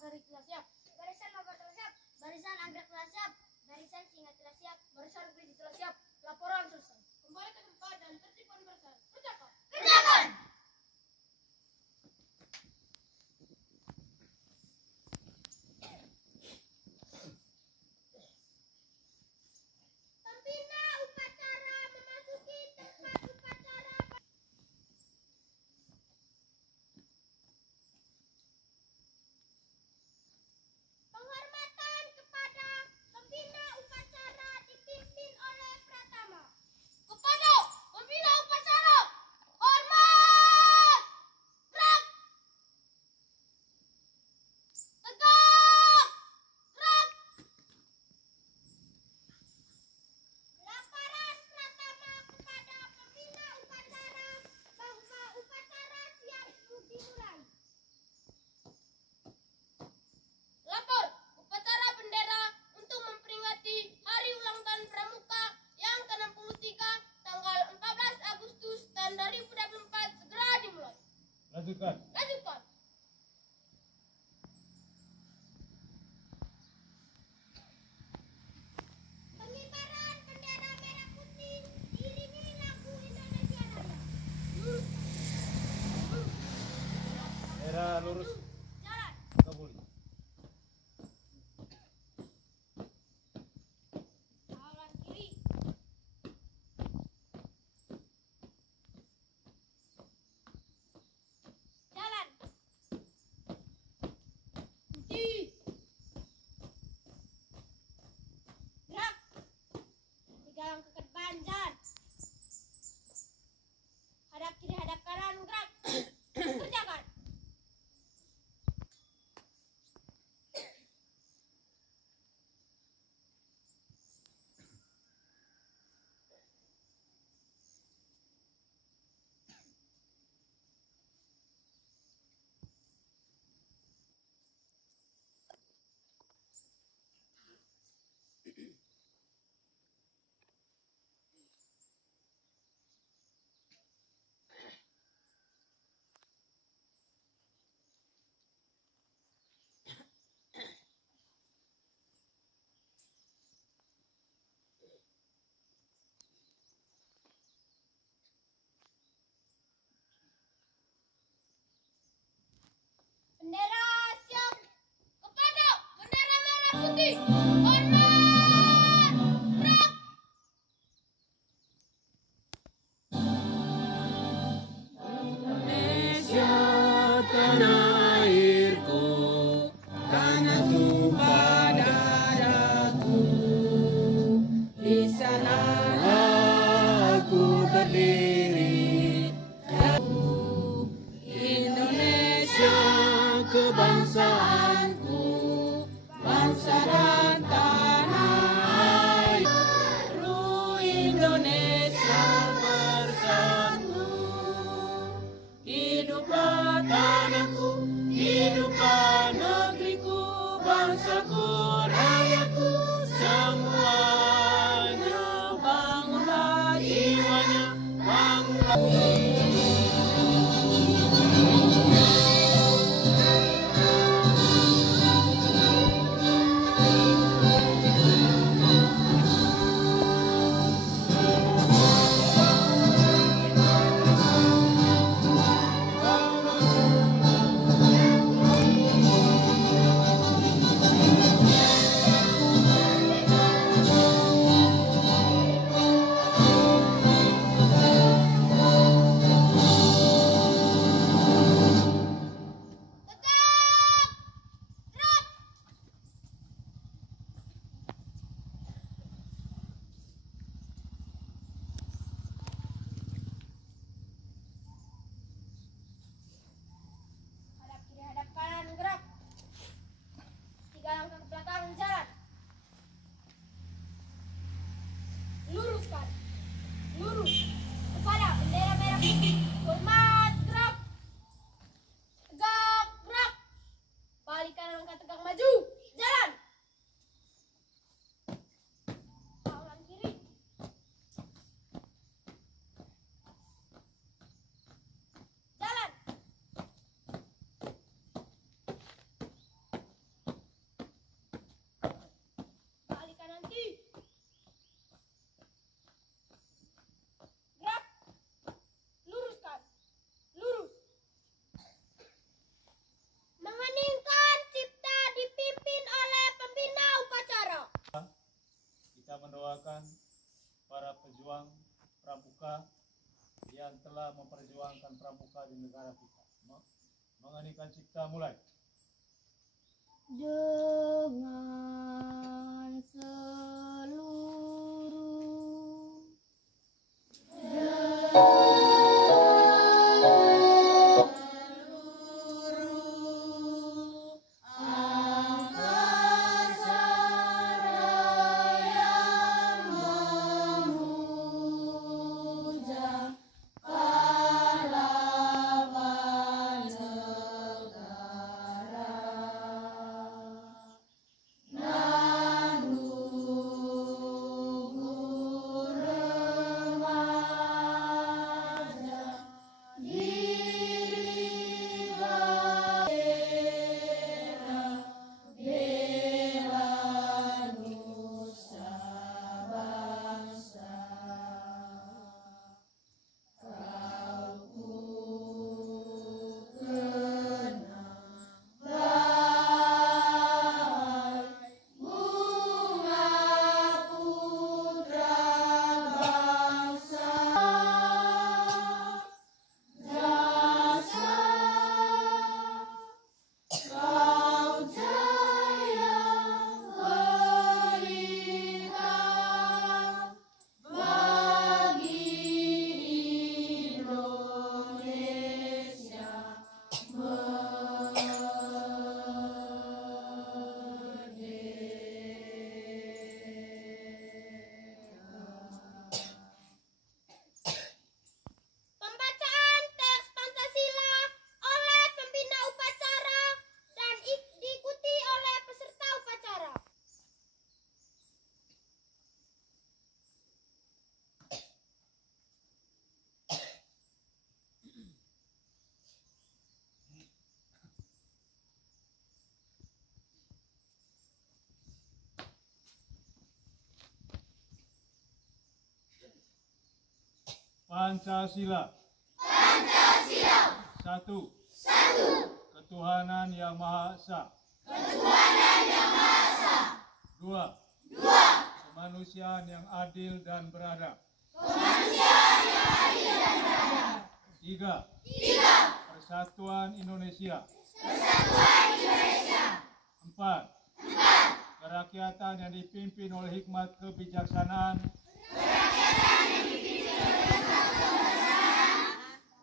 matahari telah siap. Barisan maba telah siap. Barisan anggrek telah siap. Barisan singa telah siap. Barisan kelinci telah siap. Laporan selesai. Kembali ke tempat dan tertibkan barisan. Kerjakan. Kerjakan. Pembina upacara memasuki tempat upacara. Penghormatan kepada pembina upacara dipimpin oleh Pratama. Kepada pembina upacara, hormat! Gerak! Tegak! Gerak! Laporan Pratama kepada pembina upacara bahwa upacara siap dimulai. Lapor upacara bendera untuk memperingati Hari Ulang Tahun Pramuka yang ke-63 tanggal 14 Agustus tahun 2024 segera dimulai. Lanjutkan. Lanjutkan. Pengibaran bendera merah putih diiringi lagu Indonesia Raya. Daerah lurus. Jalan. Kabul. Kanan kiri. Jalan. Berhenti. Gerak. 3 langkah ke depan, jalan. Hadap kiri, hadap kanan, gerak. Kerjakan. Bendera siap. Kepada bendera merah putih. Hormat. Gerak. Indonesia tanah airku, tanah tumpah darahku. Di sana aku berdiri. Indonesia kebangsaanku, bangsa dan tanah air. Indonesia bersatu. Hiduplah tanahku, hiduplah negeriku, bangsaku, rakyatku, semuanya bangunlah jiwanya, bangunlah. pejuang pramuka yang telah memperjuangkan pramuka di negara kita. Mengeningkan cipta mulai. Dengan seluruh angkasa raya memuja pahlawan negara. Nanggung remaja diri bela nusa bangsa. Kau ku kenang baik bunga putra bangsa. Jasa kau jaya berikan bagi Indonesia merdeka. Pembacaan teks Pancasila oleh pembina upacara dan diikuti oleh peserta upacara. Pancasila. Satu. Ketuhanan Yang Maha Esa. Dua. Kemanusiaan yang adil dan beradab. Tiga. Persatuan Indonesia. Empat. Kerakyatan yang dipimpin oleh hikmat kebijaksanaan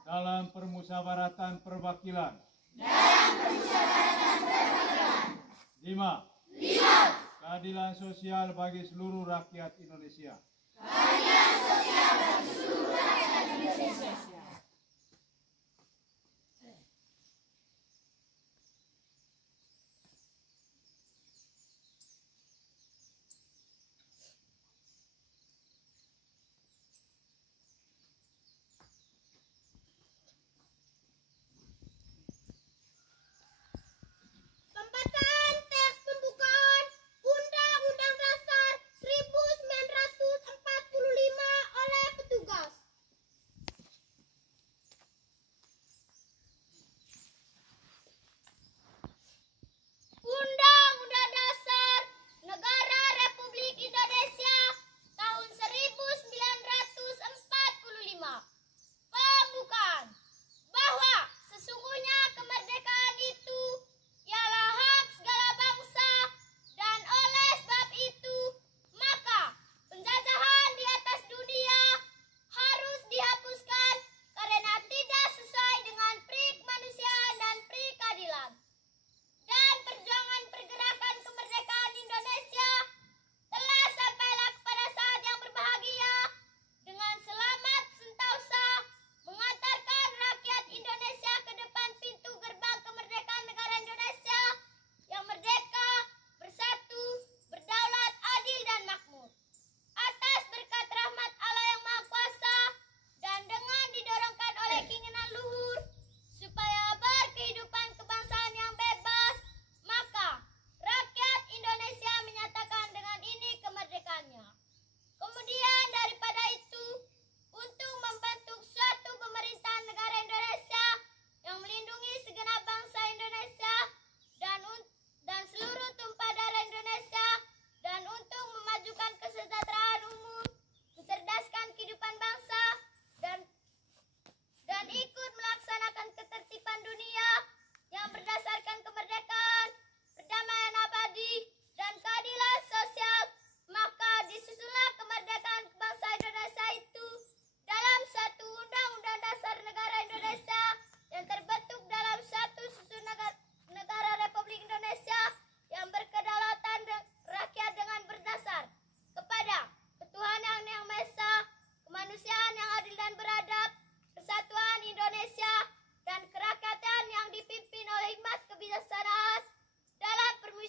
dalam permusyawaratan perwakilan. Lima. Keadilan sosial bagi seluruh rakyat Indonesia. Pembacaan teks pembukaan Undang-Undang Dasar 1945 oleh petugas.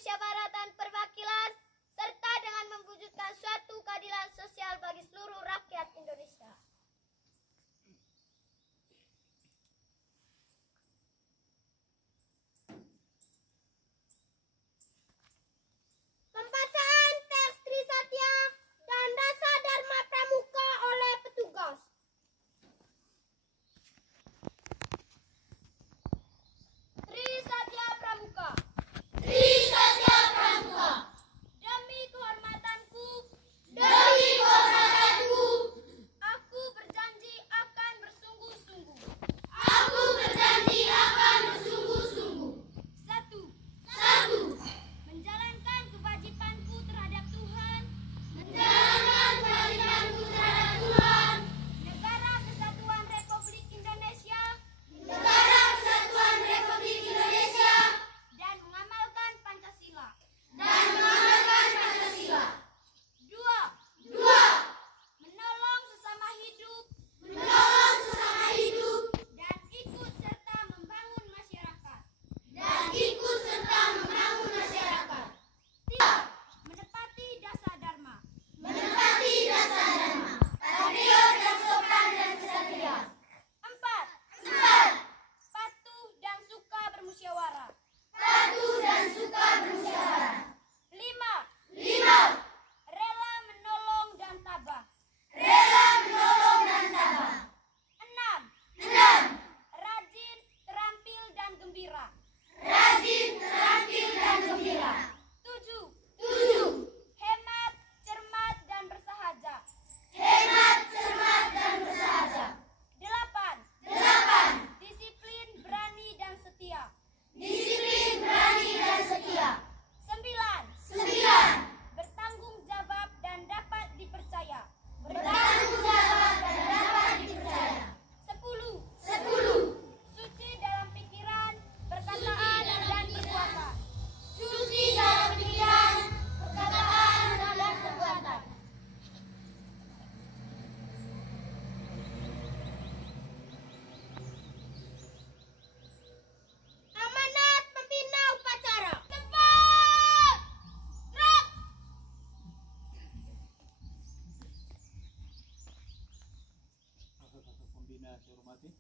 kemusyawaratan perwakilan, serta dengan mewujudkan suatu keadilan sosial bagi seluruh rakyat Indonesia. Pembacaan teks Trisatya dan Dasa Dharma Pramuka oleh petugas. Trisatya Pramuka. Trisatya Pramuka. Demi kehormatanku. Demi kehormatanku. Aku berjanji akan bersungguh-sungguh. Aku berjanji akan bersungguh-sungguh. Satu. Menjalankan kewajibanku terhadap Tuhan. Menjalankan kewajibanku terhadap Tuhan. Negara Kesatuan Republik Indonesia. Negara Kesatuan Republik Indonesia. Dan mengamalkan Pancasila. Dan mengamalkan Pancasila. Dua. Menolong sesama hidup. Menolong sesama hidup. Dan ikut serta membangun masyarakat. Dan ikut serta membangun masyarakat. Tiga. Menepati Dasa Dharma. Menepati Dasa Dharma. Patriot dan sopan dan kesatria. Empat. Patuh dan suka bermusyawarah. Patuh dan suka bermusyawarah. Lima. Rela menolong dan tabah. Rela menolong dan tabah. Enam. Rajin, terampil dan gembira. Rajin, terampil dan gembira. Tujuh. Hemat, cermat dan bersahaja. Hemat, cermat dan bersahaja. Delapan. Disiplin, berani dan setia. Disiplin, berani dan setia. Sembilan. Bertanggung jawab dan dapat dipercaya. Bertanggung jawab dan dapat dipercaya. Sepuluh. Suci dalam pikiran, perkataan dan perbuatan. Suci dalam pikiran, perkataan dan perbuatan. Amanat pembina upacara. Tempat. Gerak. Kakak-kakak pembina saya hormati,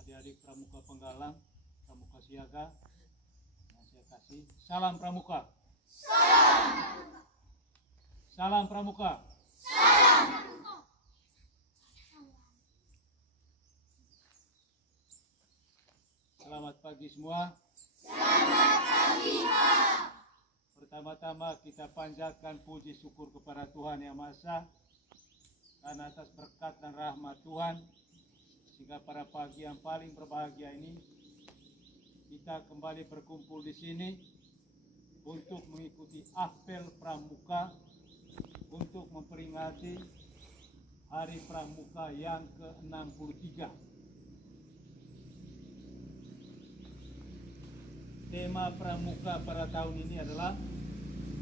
adik-adik pramuka penggalang, pramuka siaga, yang saya kasih, salam pramuka. Salam pramuka. Selamat pagi semua. Pertama-tama kita panjatkan puji syukur kepada Tuhan Yang Maha Esa karena atas berkat dan rahmat Tuhan sehingga pada pagi yang paling berbahagia ini kita kembali berkumpul di sini untuk mengikuti apel pramuka untuk memperingati Hari Pramuka yang ke-63. Tema pramuka pada tahun ini adalah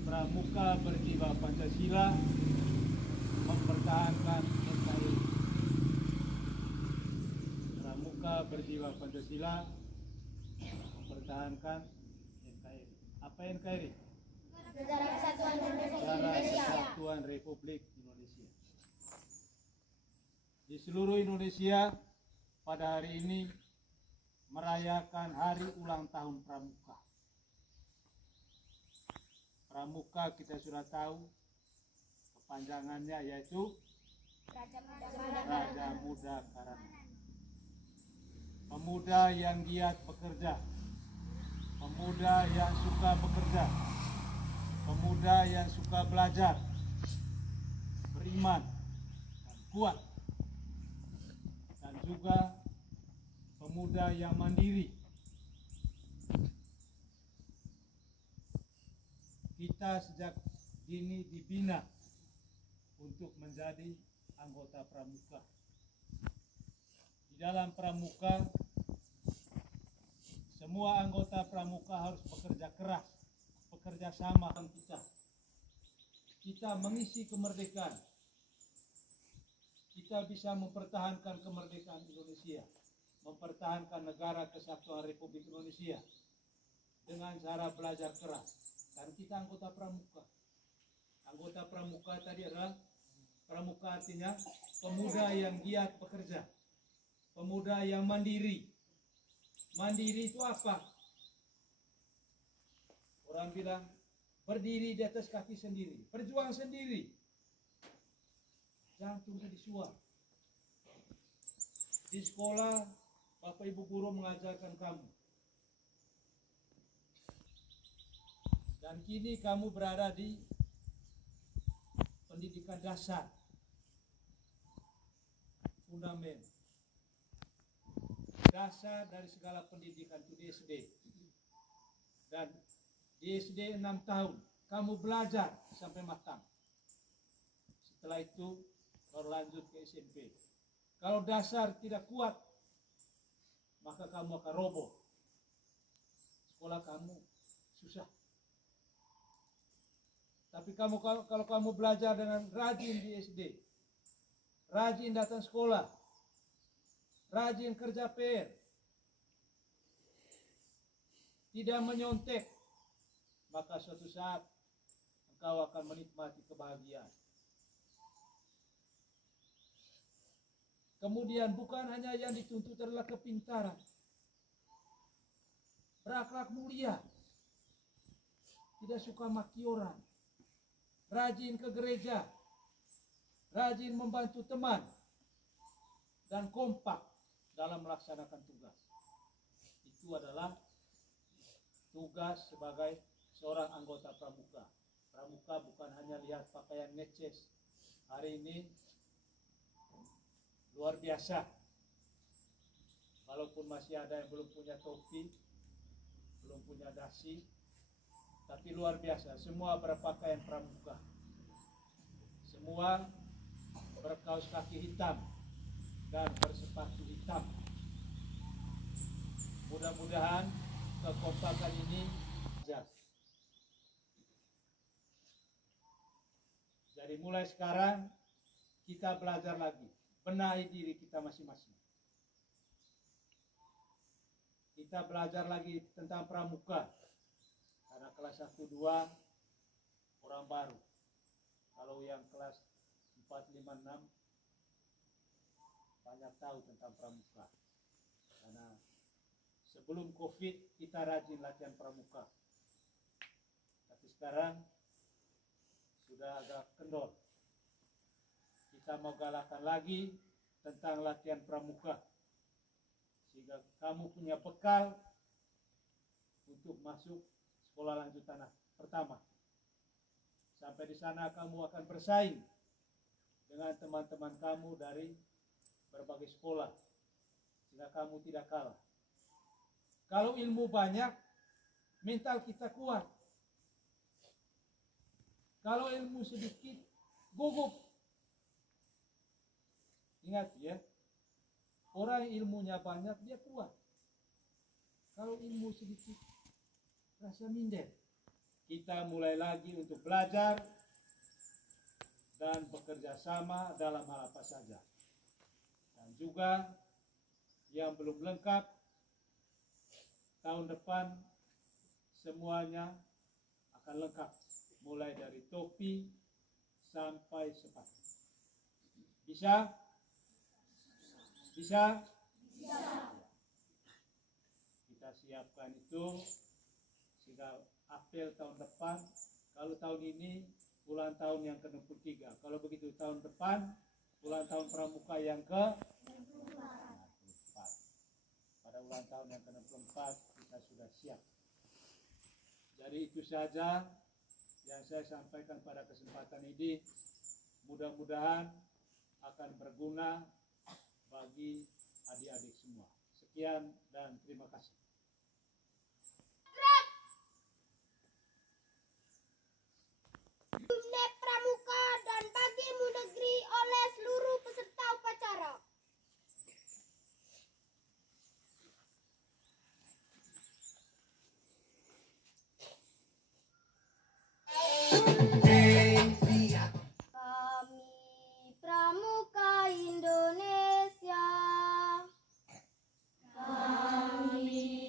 Pramuka Berjiwa Pancasila Mempertahankan NKRI. Pramuka Berjiwa Pancasila Mempertahankan NKRI. Apa NKRI? Negara Kesatuan Republik Negara Indonesia. Kesatuan Republik Indonesia. Di seluruh Indonesia pada hari ini merayakan hari ulang tahun Pramuka. Pramuka kita sudah tahu kepanjangannya yaitu Raja Muda Karangan. Pemuda yang giat bekerja, pemuda yang suka bekerja, pemuda yang suka belajar, beriman dan kuat, dan juga pemuda yang mandiri. Kita sejak dini dibina untuk menjadi anggota pramuka. Di dalam pramuka, semua anggota pramuka harus bekerja keras, bekerja sama dengan kita. Kita mengisi kemerdekaan. Kita bisa mempertahankan kemerdekaan Indonesia, mempertahankan negara kesatuan Republik Indonesia dengan cara belajar keras. Dan kita anggota pramuka. Anggota pramuka tadi adalah, pramuka artinya pemuda yang giat bekerja, pemuda yang mandiri. Mandiri itu apa? Orang bilang berdiri di atas kaki sendiri, berjuang sendiri, jangan tunggu disuap. Di sekolah Bapak Ibu guru mengajarkan kamu, dan kini kamu berada di pendidikan dasar, fundament, dasar dari segala pendidikan itu di SD. Dan di SD 6 tahun kamu belajar sampai matang. Setelah itu baru lanjut ke SMP. Kalau dasar tidak kuat, maka kamu akan roboh. Sekolah kamu susah. Tapi kalau kamu belajar dengan rajin di SD, rajin datang sekolah, rajin kerja PR, tidak menyontek, maka suatu saat engkau akan menikmati kebahagiaan. Kemudian bukan hanya yang dituntut adalah kepintaran, berakhlak mulia, tidak suka maki orang, rajin ke gereja, rajin membantu teman, dan kompak dalam melaksanakan tugas. Itu adalah tugas sebagai seorang anggota pramuka. Pramuka bukan hanya lihat pakaian neces. Hari ini luar biasa. Walaupun masih ada yang belum punya topi, belum punya dasi, tapi luar biasa. Semua berpakaian pramuka. Semua berkaos kaki hitam dan bersepatu hitam. Mudah-mudahan kekompakan ini jelas. Jadi mulai sekarang kita belajar lagi, benahi diri kita masing-masing. Kita belajar lagi tentang pramuka, karena kelas 1, 2 orang baru. Kalau yang kelas 4, 5, 6 banyak tahu tentang pramuka. Karena sebelum COVID kita rajin latihan pramuka. Tapi sekarang sudah agak kendor. Kita mau galakkan lagi tentang latihan pramuka, sehingga kamu punya bekal untuk masuk sekolah lanjutan pertama. Sampai di sana kamu akan bersaing dengan teman-teman kamu dari berbagai sekolah, sehingga kamu tidak kalah. Kalau ilmu banyak, mental kita kuat. Kalau ilmu sedikit, gugup. Ingat ya, orang ilmunya banyak, dia kuat. Kalau ilmu sedikit, rasa minder. Kita mulai lagi untuk belajar dan bekerja sama dalam hal apa saja. Dan juga yang belum lengkap, tahun depan semuanya akan lengkap. Mulai dari topi sampai sepatu. Bisa? Bisa? Bisa. Kita siapkan itu sehingga April tahun depan, kalau tahun ini ulang tahun yang ke-63. Kalau begitu tahun depan ulang tahun pramuka yang ke-64. Pada ulang tahun yang ke-64 kita sudah siap. Jadi itu saja yang saya sampaikan pada kesempatan ini. Mudah-mudahan akan berguna bagi adik-adik semua. Sekian dan terima kasih. Unep Pramuka dan Bagimu Negeri oleh seluruh peserta upacara. Kami Pramuka Indonesia. Kami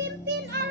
dipimpin oleh